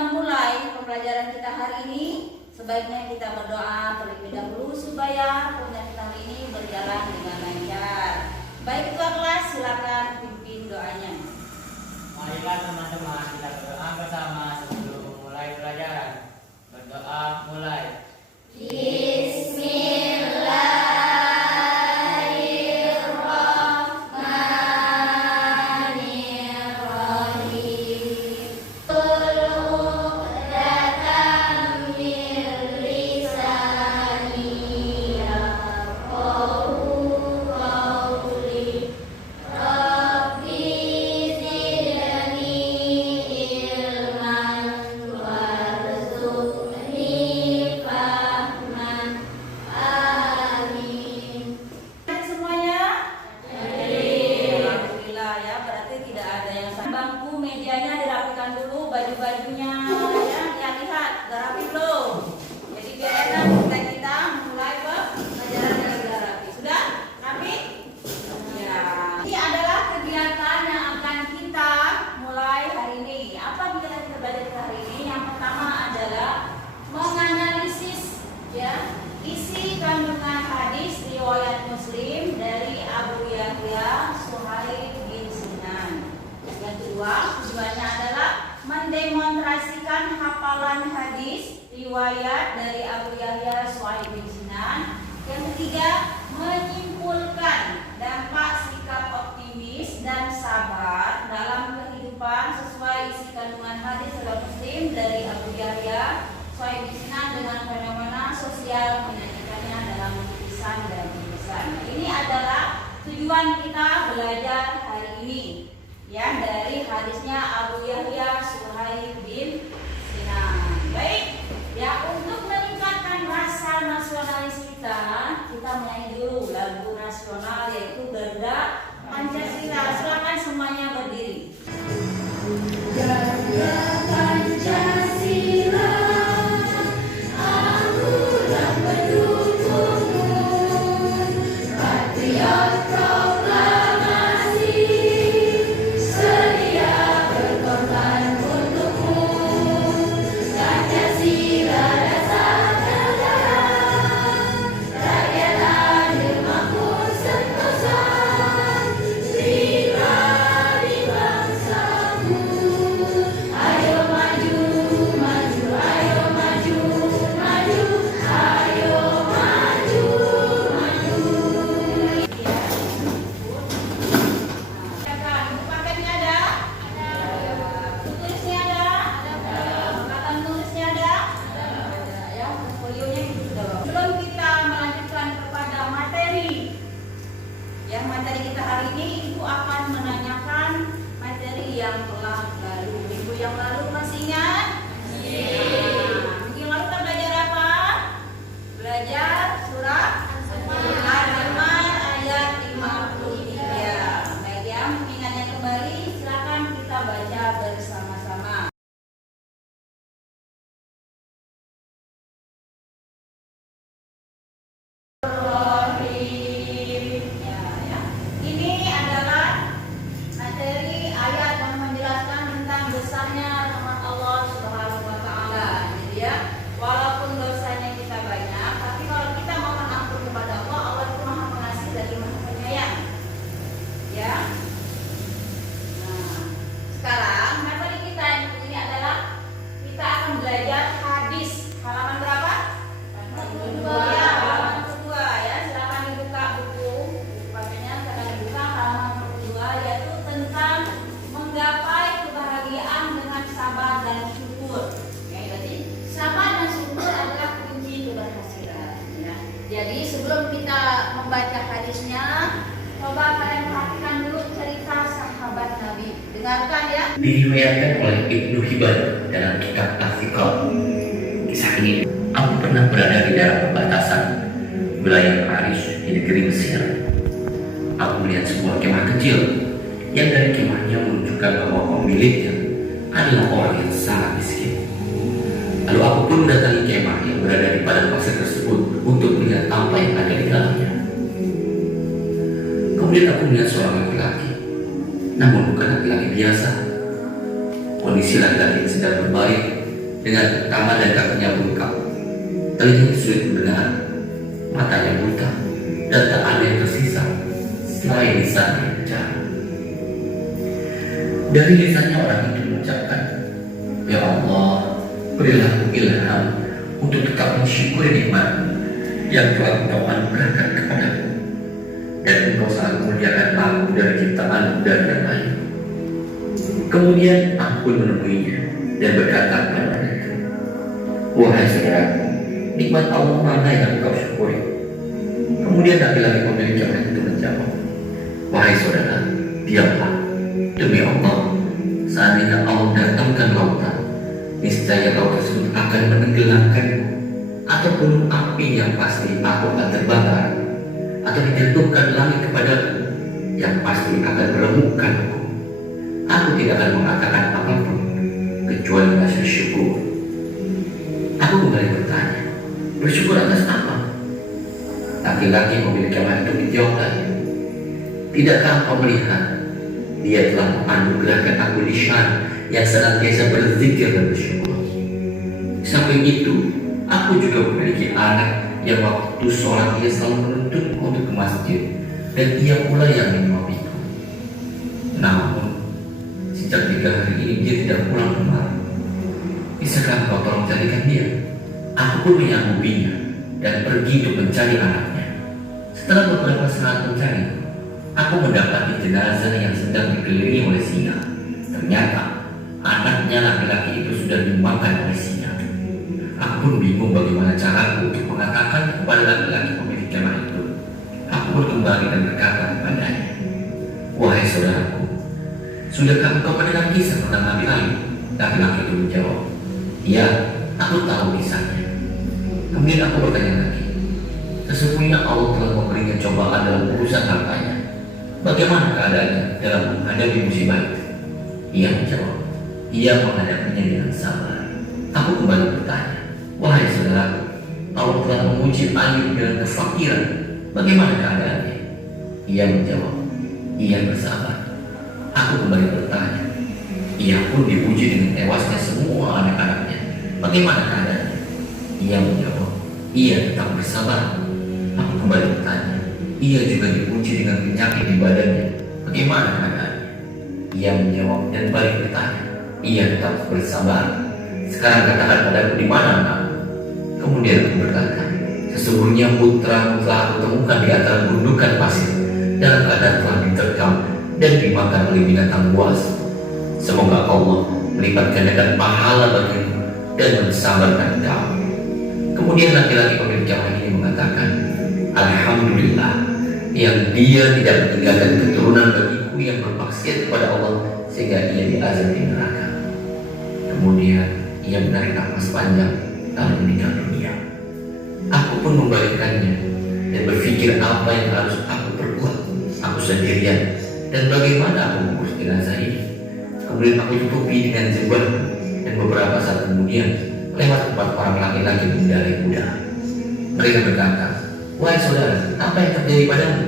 memulai pembelajaran kita hari ini, sebaiknya kita berdoa terlebih dahulu supaya pembelajaran kita hari ini berjalan dengan lancar. Baik ketua kelas, silakan pimpin doanya. Marilah teman-teman kita berdoa bersama sebelum memulai pelajaran. Berdoa mulai. Mejanya dirapikan dulu, baju-bajunya ya, lihat udah rapi belum? Jadi biar enak kita mulai pelajaran yang sudah rapi. Sudah rapi? Ya. Ini adalah kegiatan yang akan kita mulai hari ini. Apa kegiatan kita belajar hari ini? Yang pertama adalah menganalisis ya isi kandungan hadis riwayat Muslim dari Abu Yahya Suhaib bin Sinan. Yang kedua, tujuannya adalah mendemonstrasikan hafalan hadis riwayat dari Abu Yahya Suhaib bin Sinan. Yang ketiga, menyimpulkan dampak sikap optimis dan sabar dalam kehidupan sesuai isi kandungan hadis riwayat Muslim dari Abu Yahya Suhaib bin Sinan dengan fenomena sosial menyajikannya dalam tulisan dan tulisan. Ini adalah tujuan kita belajar hari ini. Ya, dari hadisnya Abu Yahya Suhaib bin Sinan. Baik, ya untuk meningkatkan rasa nasionalis kita menyanyi dulu lagu nasional yaitu Garda Pancasila. Silakan semuanya berdiri. Garda Pancasila, akulah pendukungmu, patriot materi kita hari ini, Ibu akan menanyakan materi yang telah lalu. Minggu yang lalu masih ingat? Minggu yang lalu kita belajar apa? Belajar surat Al-An'am ayat 53. Baik ya, mengingatnya kembali, silakan kita baca bersama-sama. Jadi sebelum kita membaca hadisnya, coba kalian perhatikan dulu cerita sahabat Nabi. Dengarkan ya. Diriwayatkan oleh Ibnu Hibban dalam kitab Al-Thiqah. Kisah ini, aku pernah berada di daerah perbatasan wilayah Arish di negeri Mesir. Aku melihat sebuah kemah kecil yang dari kemahnya menunjukkan bahwa pemiliknya adalah orang yang sangat miskin. Lalu aku pun mendatangi kemah yang berada di padang pasir tersebut untuk melihat apa yang ada di dalamnya. Kemudian aku melihat seorang laki-laki, namun bukan laki-laki biasa. Kondisi laki-laki yang sedang berbaring dengan tangan dan kakinya bengkak. Telinganya sulit mendengar, matanya buta, dan tak ada yang tersisa selain lisannya yang bicara. Dari lisannya orang itu mengucapkan, "Ya Allah, berilah aku ilham untuk tetap mensyukuri nikmat yang telah Engkau anugerahkan kepadaku, dan Engkau sangat memuliakan aku dari ciptaan dan yang lain." Kemudian aku pun menemuinya dan berkata kepada orang itu, "Wahai saudaraku, nikmat Allah mana yang engkau syukuri?" Kemudian laki-laki pemilik jamaah itu menjawab, "Wahai saudara, diamlah. Demi Allah, seandainya Allah datangkan lautan, niscaya laut tersebut akan menenggelamkanku, ataupun api yang pasti aku akan terbakar, atau dijatuhkan langit kepadaku yang pasti akan meremukkanku. Aku tidak akan mengatakan apapun kecuali rasa syukur." Aku kembali bertanya, "Bersyukur atas apa?" Laki-laki pemilik jamaah itu menjawab lagi, "Tidakkah kau melihat Dia telah menganugerahkan aku lisan yang senantiasa berzikir dan bersyukur. Samping itu, aku juga memiliki anak yang waktu sholat ia selalu menuntutku untuk ke masjid, dan ia pula yang menyuapiku. Namun, sejak 3 hari ini dia tidak pulang kemari. Bisakah kau tolong carikan dia?" Aku pun menyanggupinya dan pergi untuk mencari anaknya. Setelah beberapa saat mencari, aku mendapati jenazah yang sedang dikelilingi oleh singa. Ternyata anaknya laki-laki itu sudah dimakan oleh singa. Aku pun bingung bagaimana caraku untuk mengatakan kepada laki-laki pemilik jamaah itu. Aku pun kembali dan berkata kepadanya, "Wahai saudaraku, sudahkah engkau mendengar kisah tentang Nabi Ayub?" Laki-laki itu menjawab, "Ya, aku tahu kisahnya." Kemudian aku bertanya lagi, "Sesungguhnya Allah telah memberinya cobaan dalam urusan hartanya. Bagaimana keadaannya dalam menghadapi musibah itu?" Ia menjawab, "Ia menghadapinya dengan sabar." Aku kembali bertanya, "Wahai saudaraku, Allah telah menguji Ayub dengan kefakiran. Bagaimana keadaannya?" Ia menjawab, "Ia bersabar." Aku kembali bertanya, "Ia pun diuji dengan tewasnya semua anak-anaknya. Bagaimana keadaannya?" Ia menjawab, "Ia tetap bersabar." Aku kembali bertanya, "Ia juga diuji dengan penyakit di badannya. Bagaimana keadaannya?" Ia menjawab dan balik bertanya, "Ia tetap bersabar. Sekarang katakan padaku di mana anakmu?" Kemudian aku berkata, "Sesungguhnya putramu telah aku temukan di antara gundukan pasir, dalam keadaan telah diterkam dan dimakan oleh binatang buas. Semoga Allah melipat gandakan pahala bagimu dan mensabarkan kau." Kemudian laki-laki pemilik jamaah ini mengatakan, "Alhamdulillah yang Dia tidak meninggalkan keturunan bagiku yang bermaksiat kepada Allah sehingga ia diazab di neraka." Kemudian ia menarik nafas panjang lalu meninggal dunia. Aku pun membalikkannya dan berpikir apa yang harus aku perbuat. Aku sendirian dan bagaimana aku mengurus jenazah ini. Kemudian aku tutupi dengan jubah dan beberapa saat kemudian lewat 4 orang laki-laki mengendarai kuda. Mereka berkata, "Wahai saudara, apa yang terjadi padamu?"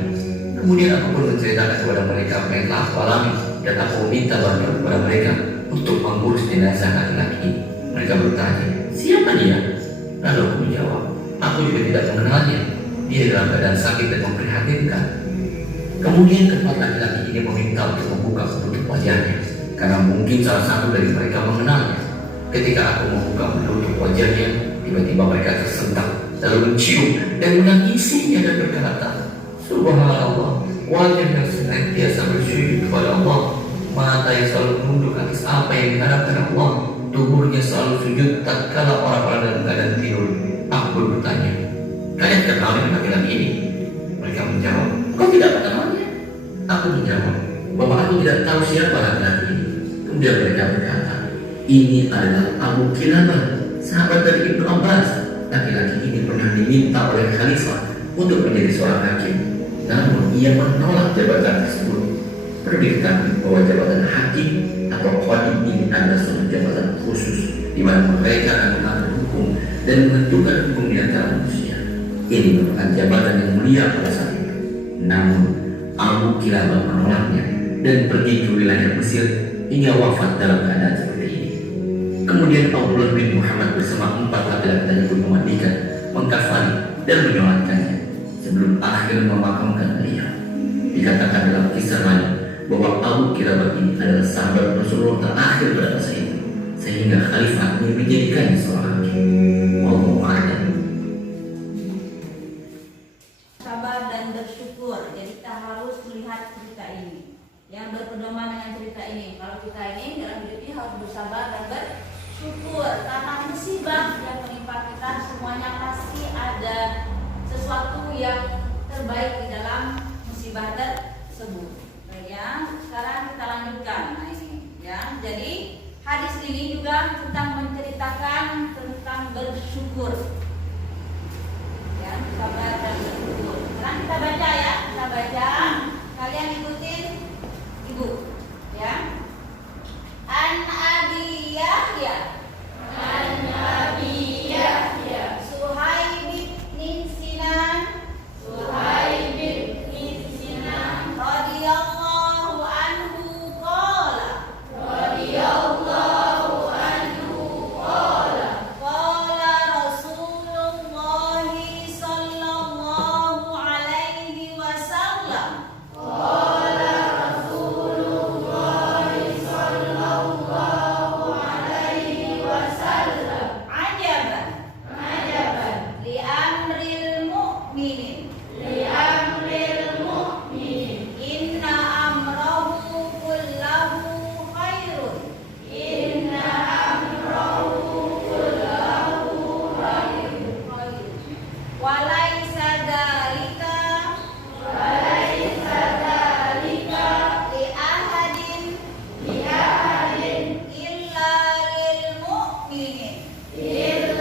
Kemudian aku pun menceritakan kepada mereka apa yang telah aku alami, dan aku meminta bantuan kepada mereka untuk mengurus jenazah laki-laki ini. Mereka bertanya, "Siapa dia?" Lalu aku menjawab, "Aku juga tidak mengenalnya. Dia dalam keadaan sakit dan memprihatinkan." Kemudian keempat laki-laki ini meminta untuk membuka penutup wajahnya, karena mungkin salah satu dari mereka mengenalnya. Ketika aku membuka penutup wajahnya, tiba-tiba mereka tersentak, lalu mencium dan menangisinya dan berkata, "Subhanallah, wajah yang senantiasa bersujud kepada Allah, mata yang selalu menunduk atas apa yang diharapkan Allah, tubuhnya selalu sujud tatkala orang-orang dalam keadaan tidur." Aku bertanya, "Kalian kenal dengan laki-laki ini?" Mereka menjawab, "Kau tidak mengenalnya?" Aku menjawab bahwa aku tidak tahu siapa laki-laki ini. Kemudian mereka berkata, "Ini adalah Abu Kilabah, sahabat dari Ibnu Abbas. Laki-laki ini pernah diminta oleh Khalifah untuk menjadi seorang hakim, namun ia menolak jabatan tersebut. Perlu diketahui bahwa jabatan hakim atau qadim ini adalah suatu jabatan khusus di mana mereka akan mengatur hukum dan menentukan hukum di antara manusia. Ini merupakan jabatan yang mulia pada saat itu. Namun Abu Kilabah menolaknya dan pergi ke wilayah Mesir hingga wafat dalam keadaan seperti ini. Kemudian Abdullah bin Muhammad apabila kita ikut memandikan, mengkafani, dan menyolatkannya sebelum akhir memakamkan beliau. Dikatakan dalam kisah lain bahwa Abu Kilabah ini adalah sahabat Rasulullah terakhir pada masa itu, sehingga khalifah ini menjadikannya seorang hakim. Wallahu a'lam. Sabar dan bersyukur. Jadi kita harus melihat cerita ini, yang berpedoman dengan cerita ini. Kalau kita ini dalam hidup ini harus bersabar dan bersyukur karena musibah yang menimpa kita semuanya pasti ada sesuatu yang terbaik di dalam musibah tersebut. Baik ya, sekarang kita lanjutkan. Nah ini ya. Jadi hadis ini juga tentang menceritakan tentang bersyukur. Ya, sabar dan bersyukur. Sekarang kita baca ya, kita baca. Kalian ikutin ibu, ya. An Abi Yahya, Suhaib bin Sinan, radhiyallahu anhu qala, qala Rasulullah sallallahu alaihi wasallam, ajaban li amril mu'minin, inna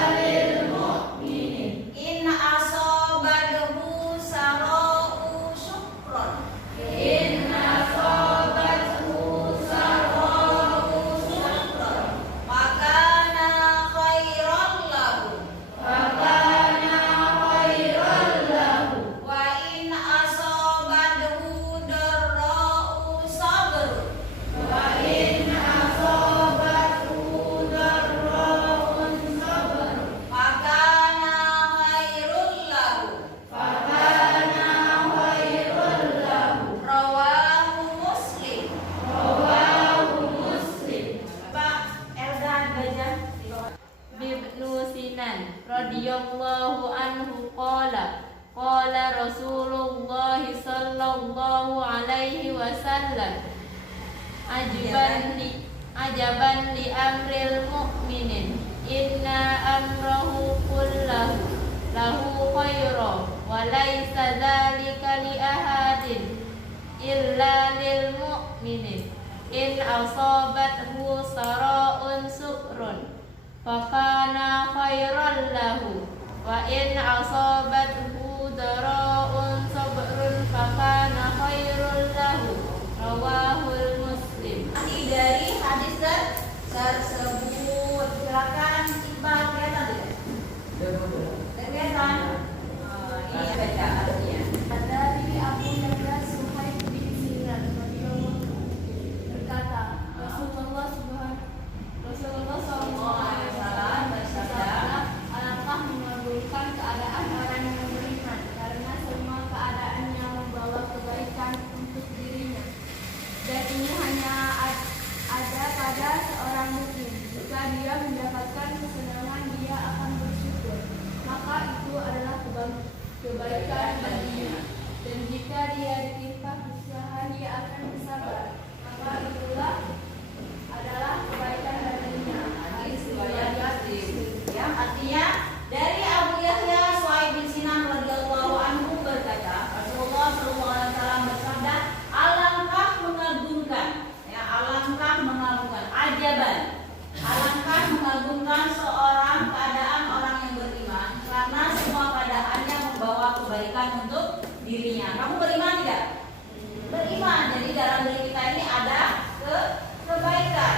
amrahu kullahu khairun, walaysa dzalika li ahadin illa lil mu'minin, in asabathu sara'u syukran, fakana khairan lahu, wa in asabathu darra'u sabrun, fakana khairul lahu. Rawahu Muslim. Pak Eldan baca. Ibnu Sinan radhiyallahu anhu qala Rasulullah sallallahu alaihi wasallam ajaban li amril mu'minin, inna amrahu kullahu lahu khairan wa laysa dzalika li ahadin illa lil mu'minin, in asabathu sara'un sukrun, fakana khairan lahu, wa in asabathu dara'un sabrun, fakana khairul lahu. Rawahul Muslim. Nanti dari hadis tersebut silakan Iqbal, kelihatan tidak? Kelihatan? Ini baca artinya. Dari Abu Yahya Suhaib bin Sinan radhiyallahu anhu berkata, Rasulullah SAW bersabda, alangkah mengabulkan keadaan orang yang beriman, karena semua keadaannya membawa kebaikan untuk dirinya, dan ini hanya ada pada seorang mukmin. Jika dia mendapatkan kesenangan, dia akan bersyukur, maka itu adalah kebaikan baginya. Dan jika dia ditimpa kesusahan, dia akan bersabar, maka itulah adalah kebaikan baginya. Hadis riwayat Muslim. Ya, artinya dari Abu Yahya Suhaib bin Sinan radhiyallahu anhu berkata, Rasulullah sallallahu alaihi wasallam bersabda, alangkah mengagumkan, ya, alangkah mengagumkan, alangkah mengagumkan seorang keadaan orang yang beriman, karena semua keadaannya membawa kebaikan untuk dirinya. Kamu beriman tidak? Beriman. Jadi dalam diri kita ini ada kebaikan,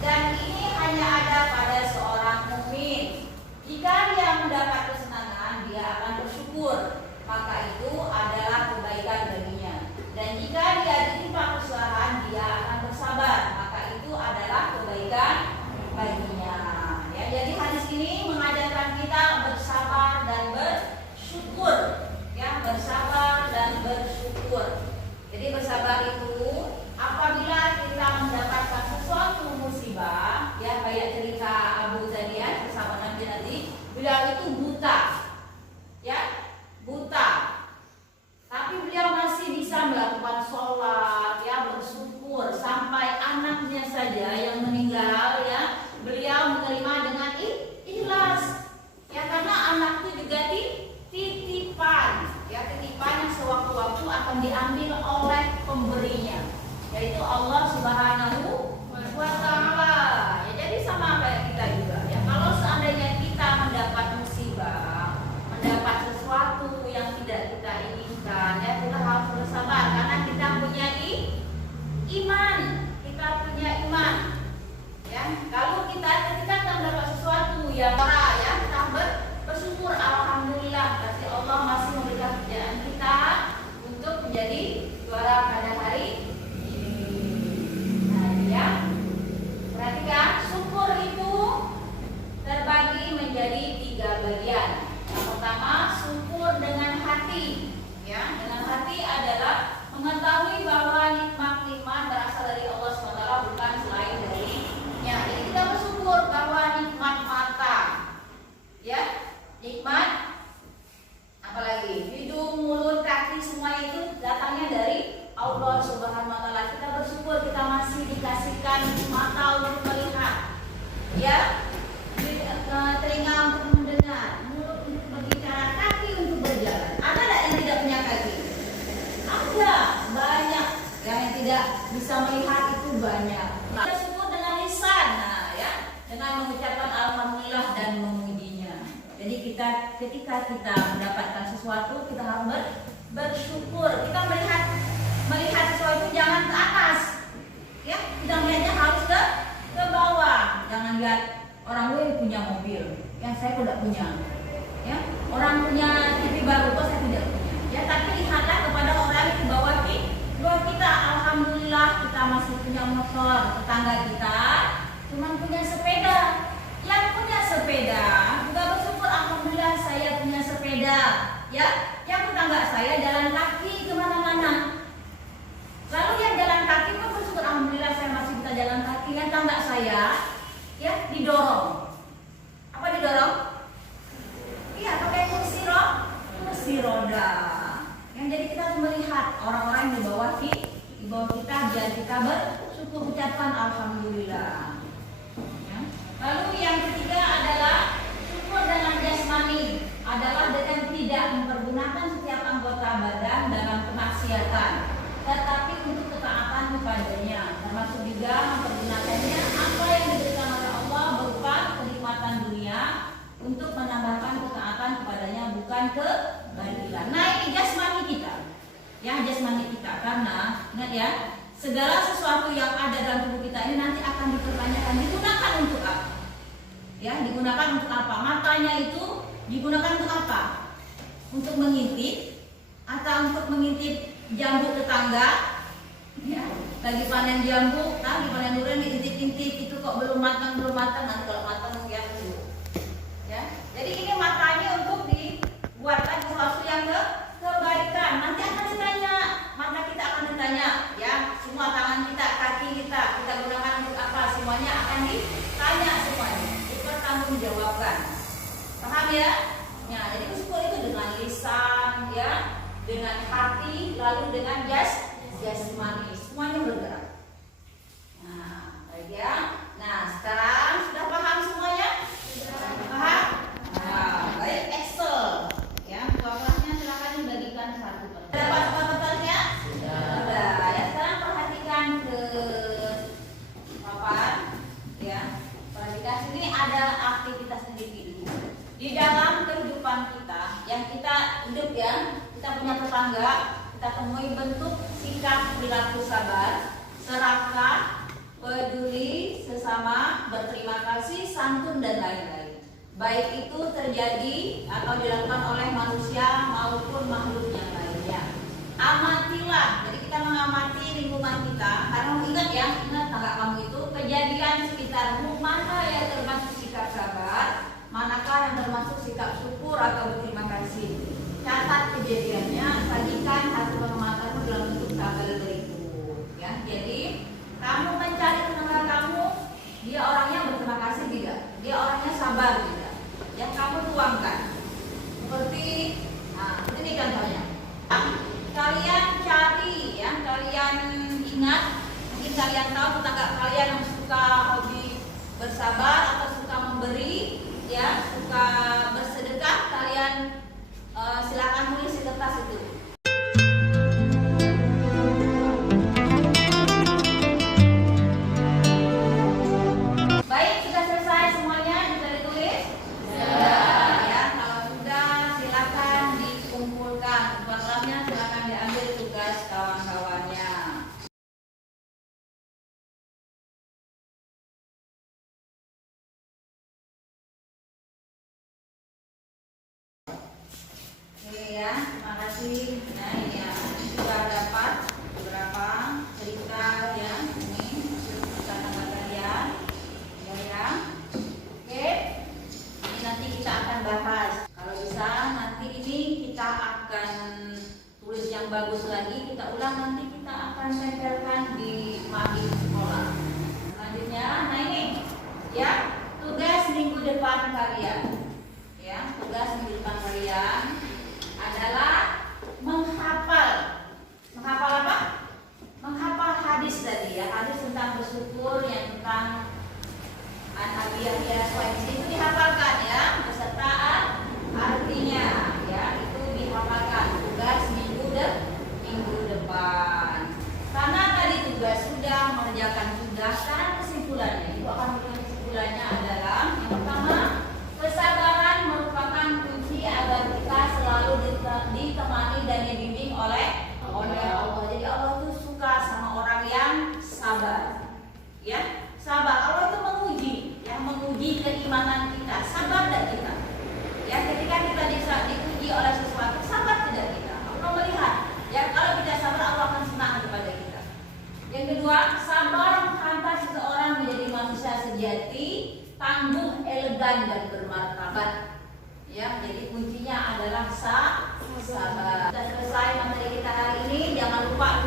dan ini hanya ada pada seorang mukmin. Jika dia mendapat kesenangan, dia akan bersyukur, maka itu adalah kebaikan baginya. Dan jika dia ditimpa kesusahan, dia akan bersabar, maka itu adalah kebaikan baginya. Ya, jadi hadis sini mengajarkan kita bersabar dan bersyukur, ya, bersabar dan bersyukur. Jadi bersabar itu apabila kita mendapatkan sesuatu musibah, ya, kayak cerita Abu tadi ya, sahabat Nabi tadi, beliau itu buta, ya, buta, tapi beliau masih bisa melakukan sholat, ya, bersyukur sampai anaknya saja yang meninggal, ya, beliau menerima dengan ikhlas, ya, karena anaknya juga titipan, ya, titipan yang sewaktu-waktu akan diambil oleh pemberinya, yaitu Allah Subhanahu wa Ta'ala. Ya, jadi sama kayak kita juga, ya, kalau seandainya kita mendapat musibah, mendapat sesuatu yang tidak kita inginkan, ya, kita harus bersabar karena kita punya iman, kita punya iman, ya. Kalau kita ketika kita mendapat sesuatu yang parah, ya, kita bersyukur, alhamdulillah, berarti Allah masih memberikan kerjaan kita untuk menjadi juara pada hari ini. Nah, ya, perhatikan, syukur itu terbagi menjadi 3 bagian. Yang pertama, syukur dengan hati, ya. Dengan hati adalah mengetahui bahwa nikmat-nikmat berasal dari Allah SWT, bukan selain darinya. Jadi kita bersyukur bahwa nikmat mata, ya, nikmat apalagi hidung, mulut, kaki, semua itu datangnya dari Allah Subhanahu wa Ta'ala. Kita bersyukur kita masih dikasihkan mata untuk melihat, ya, telinga untuk mendengar, mulut untuk berbicara, kaki untuk berjalan. Ada tidak yang tidak punya kaki? Ada, banyak. Yang tidak bisa melihat itu banyak. Kita syukur dengan lisan, nah, ya, dengan mengucapkan alhamdulillah dan memujinya. Jadi ketika kita mendapatkan sesuatu, kita harus bersyukur. Kita melihat sesuatu jangan ke atas, ya, kita melihatnya harus ke bawah. Jangan lihat orang lain punya mobil, yang saya tidak punya, ya, orang punya TV baru kok saya tidak punya, ya, tapi lihatlah kepada orang di bawah kita. Alhamdulillah kita masih punya motor, tetangga kita cuma punya sepeda. Yang punya sepeda juga bersyukur, alhamdulillah saya punya sepeda, ya. Yang tetangga saya jalan kaki kemana-mana, lalu yang jalan kaki pun bersyukur, alhamdulillah saya masih bisa jalan kaki. Yang tetangga saya, ya, didorong. Apa didorong? Iya, pakai kursi roda. Yang jadi kita harus melihat orang-orang di bawah kita biar kita bersyukur, ucapkan alhamdulillah. Ya. Lalu yang ketiga adalah syukur dengan jasmani, adalah dengan tidak mempergunakan setiap anggota badan dalam kemaksiatan, tetapi untuk ketaatan kepadanya, termasuk juga mempergunakannya apa yang diberikan oleh Allah berupa kenikmatan dunia untuk menambahkan ketaatan kepadanya, bukan kebatilan. Nah, ini jasmani kita, ya, jasmani kita, karena ingat ya, segala sesuatu yang ada dalam tubuh kita ini nanti akan dipertanyakan digunakan untuk apa, ya, digunakan untuk apa. Matanya itu digunakan untuk apa? Untuk mengintip atau untuk mengintip jambu tetangga, ya, lagi panen jambu, lagi panen durian, diintip-intip, itu kok belum matang, nanti kalau matang ya dulu, ya. Jadi ini matanya untuk dibuatkan sesuatu yang kebaikan. Nanti akan ditanya, mata kita akan ditanya, ya, semua tangan kita, kaki kita gunakan untuk apa, semuanya akan ditanya semuanya, dipertanggungjawabkan. Paham ya? Ya, jadi bersyukur itu dengan lisan, ya, dengan hati, lalu dengan jasmani, semuanya bergerak. Nah, baik ya. Nah, sekarang sudah paham semuanya? Paham? Nah, baik, Excel, ya, kelasnya silakan dibagikan satu per. Dapat catatan-catatnya? Sudah. Ya, sekarang perhatikan ke papan, ya. Perhatikan sini ada aktivitas individu. Di dalam kehidupan kita, yang kita hidup, ya, kita punya tetangga, kita temui bentuk sikap perilaku sabar, serakah, peduli sesama, berterima kasih, santun, dan lain-lain. Baik itu terjadi atau dilakukan oleh manusia maupun makhluk yang lainnya. Amatilah, jadi kita mengamati lingkungan kita, karena ingat ya, ingat tangga kamu itu kejadian sekitarmu, mana yang termasuk sikap sabar, sabar juga yang kamu tuangkan. Seperti ini contohnya. Kalian cari, ya, kalian ingat, mungkin kalian tahu tetangga kalian yang suka hobi bersabar atau suka memberi, ya, suka bersedekah, kalian silakan tulis di kertas itu. Baik, sudah selesai semuanya, sudah ditulis? Sudah. Ya, kalau sudah silakan dikumpulkan. Programnya silakan diambil tugas kawan-kawannya. Oke ya, terima kasih. Nah ini ya, sudah dapat beberapa cerita ya, ini tentang kalian. Ya. Oke, ini nanti kita akan bahas. Kalau bisa nanti ini kita akan tulis yang bagus lagi, kita ulang, nanti kita akan tempelkan di mahir sekolah. Selanjutnya, nah ini ya, tugas minggu depan kalian. Ya, tugas minggu depan kalian adalah menghafal apa? Menghafal hadis tadi ya, hadis tentang bersyukur yang tentang An-Nabiyah itu dihafalkan ya, beserta artinya ya, itu dihafalkan. Tugas minggu depan. Karena tadi tugas sudah mengerjakan tugas, sekarang kesimpulannya, ibu akan memberikan kesimpulannya adalah yang pertama, kesabaran merupakan kunci agar kita selalu ditemani dan dibimbing oleh Allah. Jadi Allah itu suka sama orang yang sabar. Ya, sabar. Allah itu menguji keimanan kita. Sabar tidak kita? Ya, ketika kita diuji oleh sesuatu, sabar tidak kita? Allah melihat. Ya, kalau kita sabar, Allah akan senang kepada kita. Yang kedua, sabar menghantar seseorang menjadi manusia sejati, tangguh, elegan dan bermartabat. Ya, jadi kuncinya adalah sabar. Sudah selesai materi kita hari ini. Jangan lupa